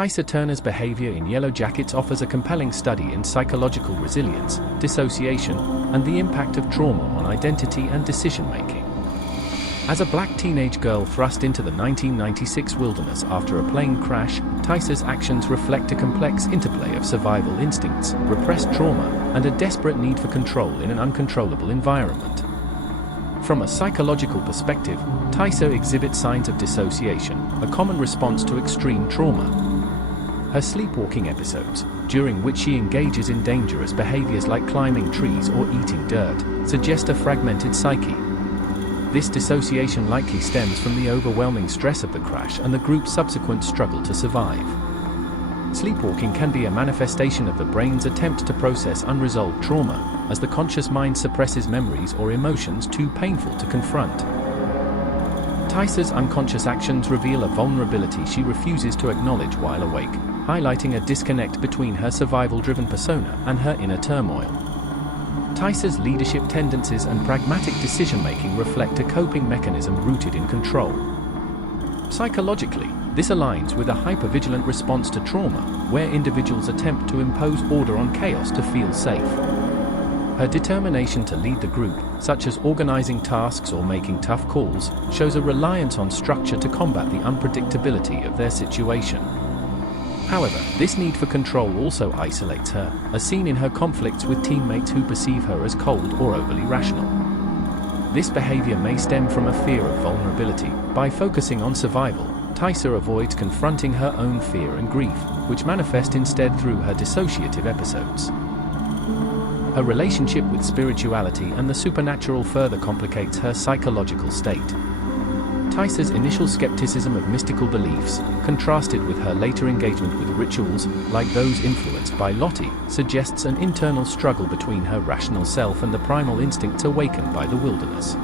Taissa Turner's behaviour in Yellowjackets offers a compelling study in psychological resilience, dissociation, and the impact of trauma on identity and decision-making. As a black teenage girl thrust into the 1996 wilderness after a plane crash, Taissa's actions reflect a complex interplay of survival instincts, repressed trauma, and a desperate need for control in an uncontrollable environment. From a psychological perspective, Taissa exhibits signs of dissociation, a common response to extreme trauma. Her sleepwalking episodes, during which she engages in dangerous behaviors like climbing trees or eating dirt, suggest a fragmented psyche. This dissociation likely stems from the overwhelming stress of the crash and the group's subsequent struggle to survive. Sleepwalking can be a manifestation of the brain's attempt to process unresolved trauma, as the conscious mind suppresses memories or emotions too painful to confront. Taissa's unconscious actions reveal a vulnerability she refuses to acknowledge while awake, highlighting a disconnect between her survival-driven persona and her inner turmoil. Taissa's leadership tendencies and pragmatic decision-making reflect a coping mechanism rooted in control. Psychologically, this aligns with a hypervigilant response to trauma, where individuals attempt to impose order on chaos to feel safe. Her determination to lead the group, such as organizing tasks or making tough calls, shows a reliance on structure to combat the unpredictability of their situation. However, this need for control also isolates her, as seen in her conflicts with teammates who perceive her as cold or overly rational. This behavior may stem from a fear of vulnerability. By focusing on survival, Taissa avoids confronting her own fear and grief, which manifest instead through her dissociative episodes. Her relationship with spirituality and the supernatural further complicates her psychological state. Taissa's initial skepticism of mystical beliefs, contrasted with her later engagement with rituals, like those influenced by Lottie, suggests an internal struggle between her rational self and the primal instincts awakened by the wilderness.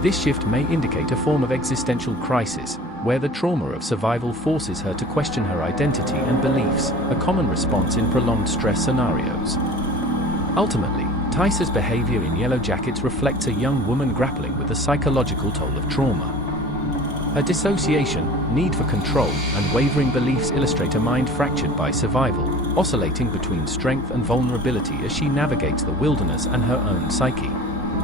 This shift may indicate a form of existential crisis, where the trauma of survival forces her to question her identity and beliefs, a common response in prolonged stress scenarios. Ultimately, Taissa's behavior in Yellowjackets reflects a young woman grappling with the psychological toll of trauma. Her dissociation, need for control, and wavering beliefs illustrate a mind fractured by survival, oscillating between strength and vulnerability as she navigates the wilderness and her own psyche.